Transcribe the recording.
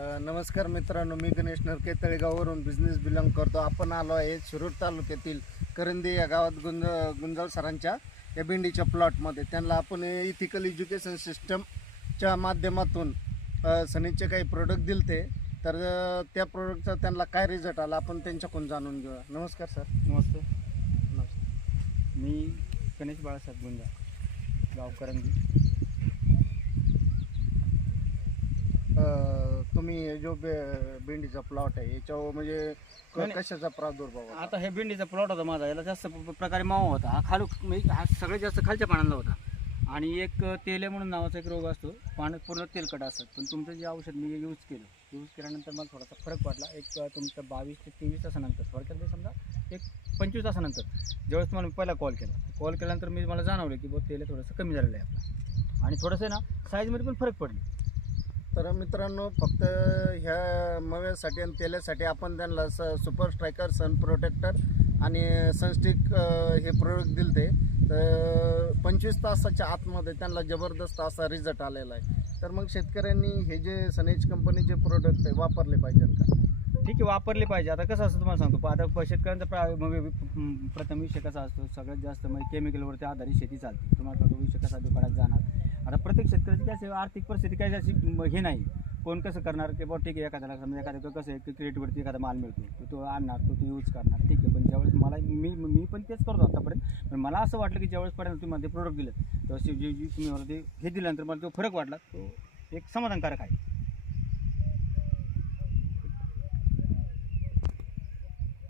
नमस्कार मित्रांनो मी गणेश नरके तळेगाववरून बिझनेस बिलॉंग करतो. आपण आलो आहे शिरूर तालुक्यातील करंदी या गावात गुंज गुंजाळ सरांच्या या भेंडीच्या प्लॉटमध्ये त्यांना आपण इथिकल एज्युकेशन सिस्टमच्या माध्यमातून सनीचे काही प्रोडक्ट दिले ते तर त्या प्रोडक्टचा त्यांना काय रिझल्ट आला आपण त्यांच्याकडून जाणून घेऊया. नमस्कार सर. नमस्ते. नमस्कार मी गणेश बाळासाहेब गुंजा गाव करंदी अ, तुम्ही हे जो बे भेंडीचा प्लॉट आहे याच्यावर म्हणजे क- नाही, नाही. कशाचा प्रादुर्भाव होता? आता हे भेंडीचा प्लॉट होता माझा याला जास्त प- प्रकारे मावा होता. हा खालू म्हणजे हा सगळ्यात जास्त खालच्या पानांना होता. आणि एक तेले म्हणून नावाचा एक रोग असतो. पानं पूर्ण तेलकट असतात पण तुमचं जे औषध मी यूज केलं यूज केल्यानंतर मला थोडासा फरक वाटला. एक तुमचं बावीस ते तेवीस तासानंतर थोडक्यात म्हणजे समजा? एक पंचवीस तासानंतर ज्यावेळेस तुम्हाला मी पहिला कॉल केला. कॉल केल्यानंतर मी मला जाणवलं की बुवा तेल थोडंसं कमी झालेलं आहे आपलं. आणि थोडंसं आहे ना साईजमध्ये पण फरक पडली. तर मित्रांनो फक्त ह्या मव्यासाठी आणि तेलासाठी आपण त्यांना स सुपर स्ट्रायकर सन प्रोटेक्टर आणि सनस्टिक हे प्रोडक्ट ते तर पंचवीस तासाच्या आतमध्ये त्यांना जबरदस्त असा रिझल्ट आलेला आहे. तर मग शेतकऱ्यांनी हे जे सनेज कंपनीचे प्रोडक्ट आहे वापरले पाहिजेत का? ठीक आहे वापरले पाहिजे. आता कसं असतं तुम्हाला सांगतो. आता शेतकऱ्यांचा प्रा- म्हणजे प्रथम विषय कसा असतो? सगळ्यात जास्त म्हणजे केमिकलवरती आधारित शेती चालते. तुम्हाला विषय कसा दुकानात जाणार आता प्रत्येक शेतकऱ्याची काय आर्थिक परिस्थिती काय अशी हे नाही. कोण कसं करणार की बुवा ठीक आहे एखाद्याला समजा एखाद्या कसं आहे क्रेडिटवरती एखादा माल मिळतो तो तो आणणार तो तो यूज करणार. ठीक आहे पण ज्यावेळेस मला मी मी पण तेच करतो आतापर्यंत. पण मला असं वाटलं की ज्यावेळेस पर्यंत तुम्ही ते प्रोडक्ट दिलं तेव्हा जे जे तुम्ही मला ते हे दिल्यानंतर मला तो फरक वाटला. तो एक समाधानकारक आहे.